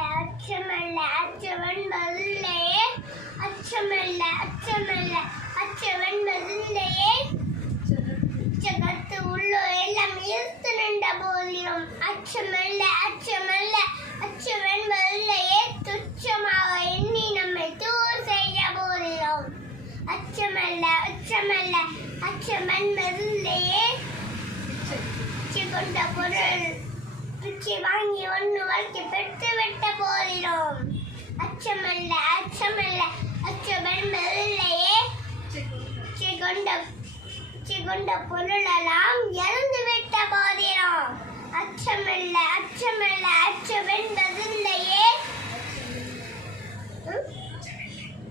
அச்சமல்ல அச்சவன்பதில்லையே அச்சமல்ல அச்சமல்ல அச்சவன்பதில்லையே ஜகத்து உள்ளோ எல்லாம் ஈர்த்து நின்ற போதிலும் அச்சமல்ல அச்சமல்ல அச்சவன்பதில்லையே துச்சமாக எண்ணி நம்மை தூர் செய்ய போதிலும் அச்சமல்ல அச்சமல்ல அச்சவன்பதில்லையே கொண்ட பொருள் பிச்சை வாங்கி ஒன்று வாழ்க்கை பெற்று விட்ட போதிலும் அச்சமல்ல அச்சமல்ல அச்சவன்பதில்லையே கொண்ட பொருளெல்லாம் இழந்து விட்ட போதிலும் அச்சமல்ல அச்சமல்ல அச்சவன்பதில்லையே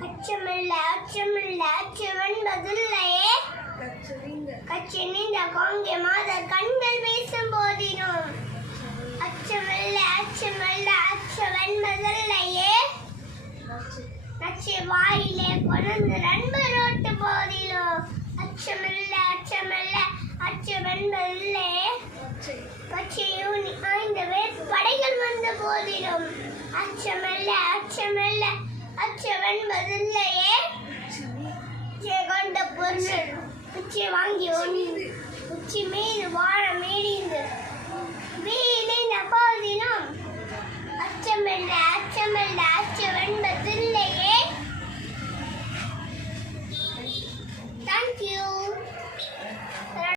அச்சமல்ல அச்சமல்ல அச்சவன்பதில்லையே கச்சனிந்த கொங்கை மாதர் கண்கள் வீசும் போதிலும் அச்சமல்ல அச்சமல்ல அச்சவன்பதில்லையே நச்சு வாயிலே கொண்டு நண்பர் ஓட்டு போதிலும் அச்சமல்ல அச்சமல்ல அச்சவன்பதில்லையே கச்சையூனி ஆய்ந்த வேற்படைகள் வந்த போதிலும் அச்சமல்ல அச்சமல்ல அச்சவன்பதில்லையே கொண்ட பொருள் உச்சி வாங்கி உச்சி மீது வாழ மீடிந்து வீழிந்த போதிலும்